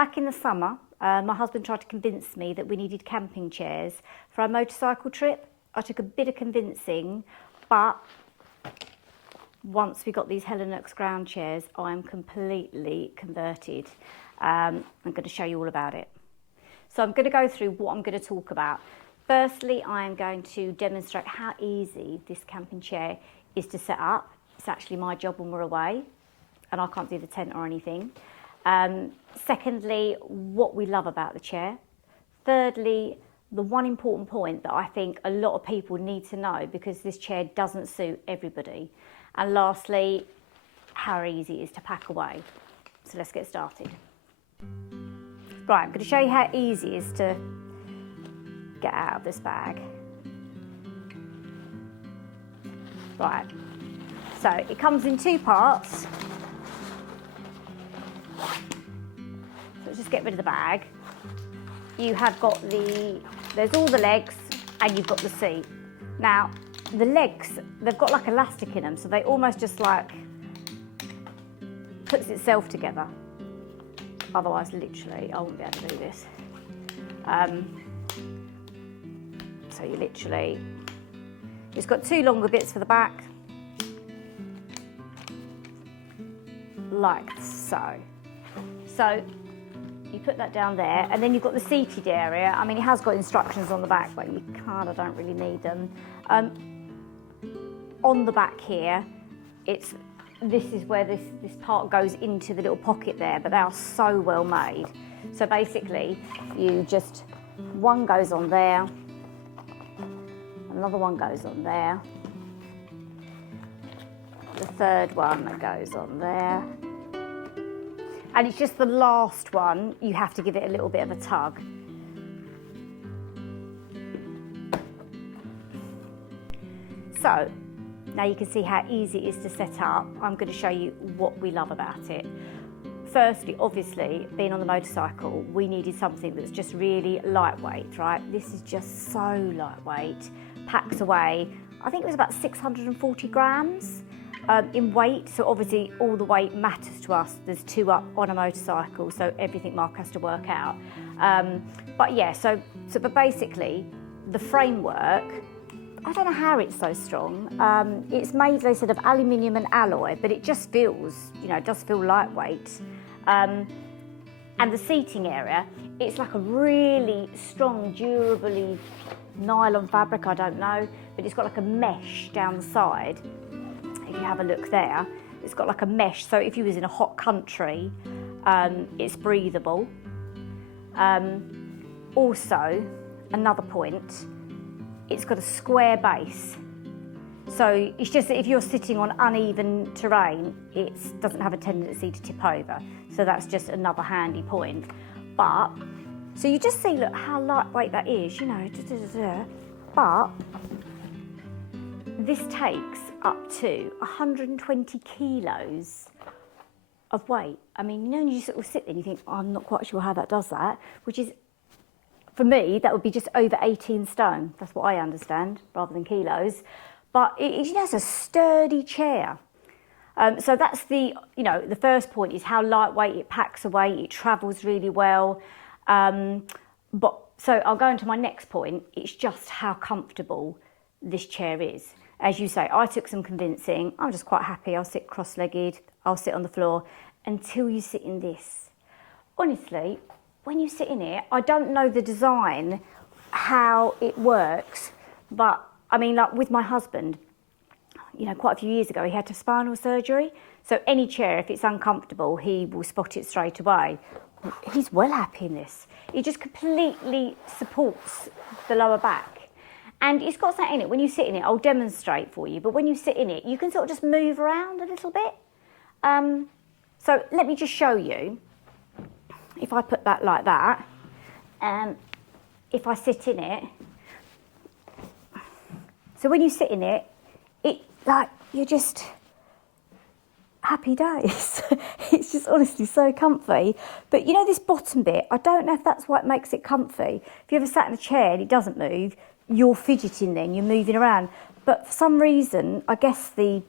Back in the summer, my husband tried to convince me that we needed camping chairs for our motorcycle trip. I took a bit of convincing, but once we got these Helinox ground chairs, I'm completely converted. I'm going to show you all about it. So I'm going to go through what I'm going to talk about. Firstly, I'm going to demonstrate how easy this camping chair is to set up. It's actually my job when we're away, and I can't do the tent or anything. Secondly, what we love about the chair. Thirdly, the one important point that I think a lot of people need to know, because this chair doesn't suit everybody. And lastly, how easy it is to pack away. So let's get started. Right, I'm going to show you how easy it is to get out of this bag. Right, so it comes in two parts. So let's just get rid of the bag. You have got there's all the legs and you've got the seat. Now, the legs, they've got like elastic in them, so they almost just like puts itself together. Otherwise, literally, I wouldn't be able to do this. So you literally, it's got two longer bits for the back, like so. So you put that down there, and then you've got the seated area. I mean, it has got instructions on the back, but you kind of don't really need them. On the back here, this is where this part goes into the little pocket there, but they are so well made. So basically, you just, one goes on there, another one goes on there, the third one that goes on there, and it's just the last one, you have to give it a little bit of a tug. So, now you can see how easy it is to set up. I'm going to show you what we love about it. Firstly, obviously, being on the motorcycle, we needed something that's just really lightweight, right? This is just so lightweight, packs away, I think it was about 640 grams in weight. So obviously all the weight matters to us. There's two up on a motorcycle, so everything Mark has to work out. But yeah, but basically the framework, I don't know how it's so strong. It's made, they said, of aluminium and alloy, but it just feels, it does feel lightweight. And the seating area, it's like a really strong, durably nylon fabric, I don't know, but it's got like a mesh down the side. If you have a look there, it's got like a mesh, so if you was in a hot country, it's breathable. Also, another point, it's got a square base. So it's just that if you're sitting on uneven terrain, it doesn't have a tendency to tip over. So that's just another handy point. But, so you just see, look, how lightweight that is, But this takes up to 120 kilos of weight. I mean, when you sort of sit there and you think, oh, I'm not quite sure how that does that, which is, for me, that would be just over 18 stone. That's what I understand, rather than kilos. But it has a sturdy chair. So that's the first point, is how lightweight it packs away. It travels really well. So I'll go into my next point. It's just how comfortable this chair is. As you say, I took some convincing. I'm just quite happy. I'll sit cross-legged. I'll sit on the floor until you sit in this. Honestly, when you sit in it, I don't know the design, how it works, but I mean, like with my husband, quite a few years ago, he had to have spinal surgery. So any chair, if it's uncomfortable, he will spot it straight away. He's well happy in this. It just completely supports the lower back. And it's got something in it. When you sit in it, I'll demonstrate for you, but when you sit in it, you can sort of just move around a little bit. So let me just show you. If I put that like that, and if I sit in it, so when you sit in it, you're just happy days. It's just honestly so comfy. But this bottom bit, I don't know if that's what makes it comfy. If you ever sat in a chair and it doesn't move, you're fidgeting then, you're moving around. But for some reason, I guess the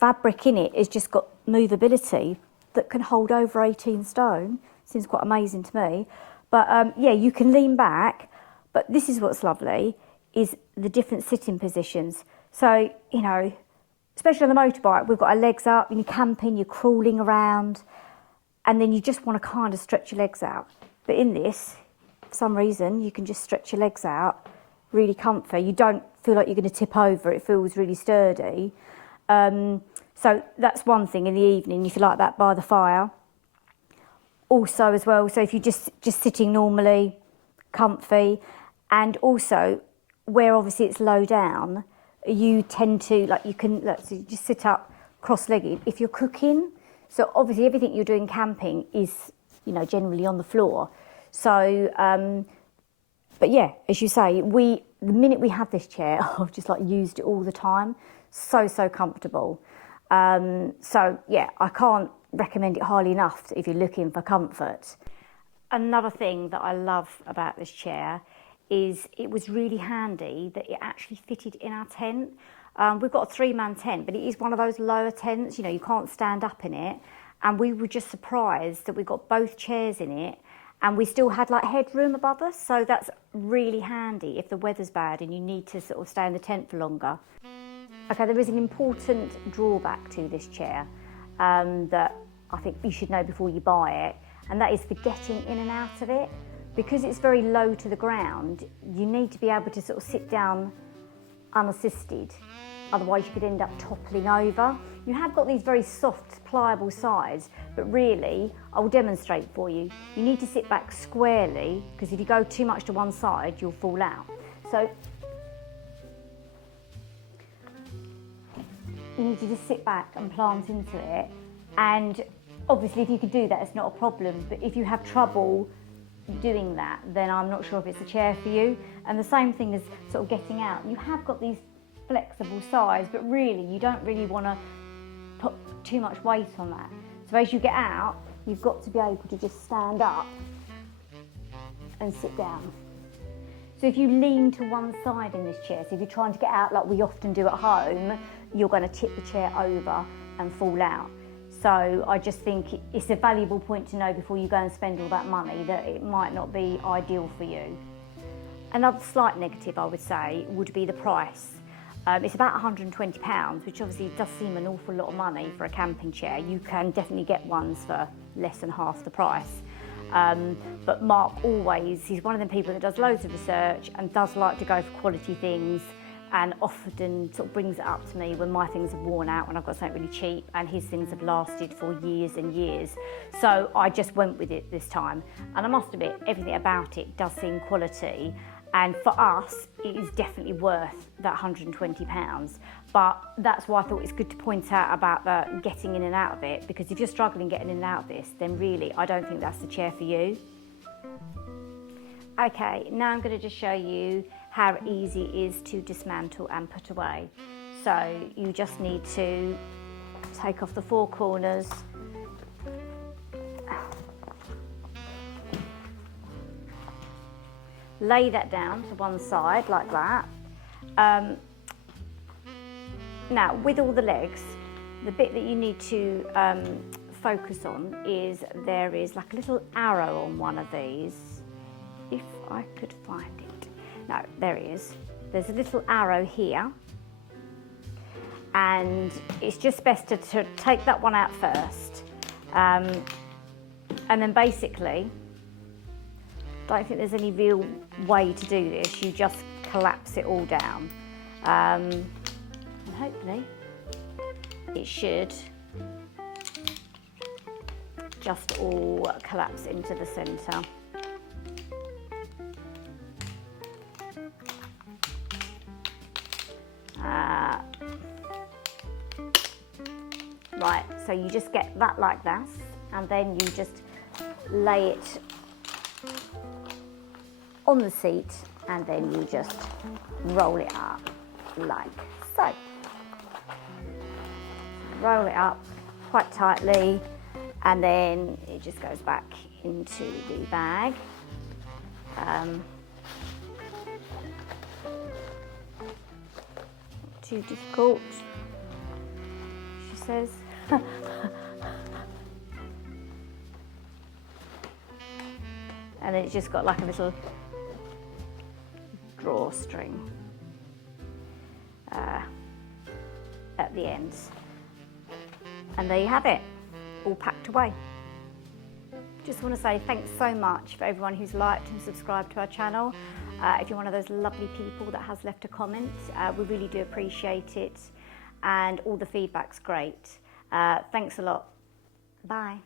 fabric in it has just got movability that can hold over 18 stone. Seems quite amazing to me. But yeah, you can lean back, but this is what's lovely, is the different sitting positions. So, you know, especially on the motorbike, we've got our legs up, and you're camping, you're crawling around, and then you just want to kind of stretch your legs out. But in this, for some reason, you can just stretch your legs out, really comfy. You don't feel like you're going to tip over, it feels really sturdy. So that's one thing in the evening, if you like that, by the fire. Also as well, so if you're just sitting normally, comfy, and also where obviously it's low down, you tend to, like you can, look, so you just sit up cross-legged. If you're cooking, so obviously everything you're doing camping is, you know, generally on the floor. So, but yeah, as you say, the minute we had this chair, I've just like used it all the time. So comfortable. So yeah, I can't recommend it highly enough if you're looking for comfort. Another thing that I love about this chair is it was really handy that it actually fitted in our tent. We've got a 3-man tent, but it is one of those lower tents, you know, you can't stand up in it. And we were just surprised that we got both chairs in it, and we still had like headroom above us. So that's really handy if the weather's bad and you need to sort of stay in the tent for longer. Okay, there is an important drawback to this chair that I think you should know before you buy it, and that is for getting in and out of it. Because it's very low to the ground, you need to be able to sort of sit down unassisted, otherwise you could end up toppling over. You have got these very soft, pliable sides, but really, I will demonstrate for you. You need to sit back squarely, because if you go too much to one side, you'll fall out. So you need to just sit back and plant into it, and obviously if you can do that, it's not a problem, but if you have trouble doing that, then I'm not sure if it's a chair for you. And the same thing as sort of getting out. You have got these flexible sides, but really you don't really want to put too much weight on that. So as you get out, you've got to be able to just stand up and sit down. So if you lean to one side in this chair, so if you're trying to get out like we often do at home, you're going to tip the chair over and fall out. So I just think it's a valuable point to know before you go and spend all that money, that it might not be ideal for you. Another slight negative, I would say, would be the price. It's about £120, which obviously does seem an awful lot of money for a camping chair. You can definitely get ones for less than half the price. But Mark he's one of them people that does loads of research and does like to go for quality things, and often sort of brings it up to me when my things have worn out, when I've got something really cheap, and his things have lasted for years and years. So I just went with it this time. And I must admit, everything about it does seem quality. And for us, it is definitely worth that £120. But that's why I thought it's good to point out about the getting in and out of it, because if you're struggling getting in and out of this, then really, I don't think that's the chair for you. Okay, now I'm going to just show you how easy it is to dismantle and put away. So you just need to take off the 4 corners, lay that down to one side like that. Now with all the legs, the bit that you need to focus on is there is like a little arrow on one of these, if I could find it. No, there it is. There's a little arrow here, and it's just best to take that one out first, and then basically, I don't think there's any real way to do this. You just collapse it all down, and hopefully it should just all collapse into the centre. Right, so you just get that like that, and then you just lay it on the seat, and then you just roll it up like so. Roll it up quite tightly, and then it just goes back into the bag. Not too difficult, she says. And then it's just got like a little drawstring at the ends. And there you have it, all packed away. Just want to say thanks so much for everyone who's liked and subscribed to our channel. If you're one of those lovely people that has left a comment, we really do appreciate it, and all the feedback's great. Thanks a lot. Bye.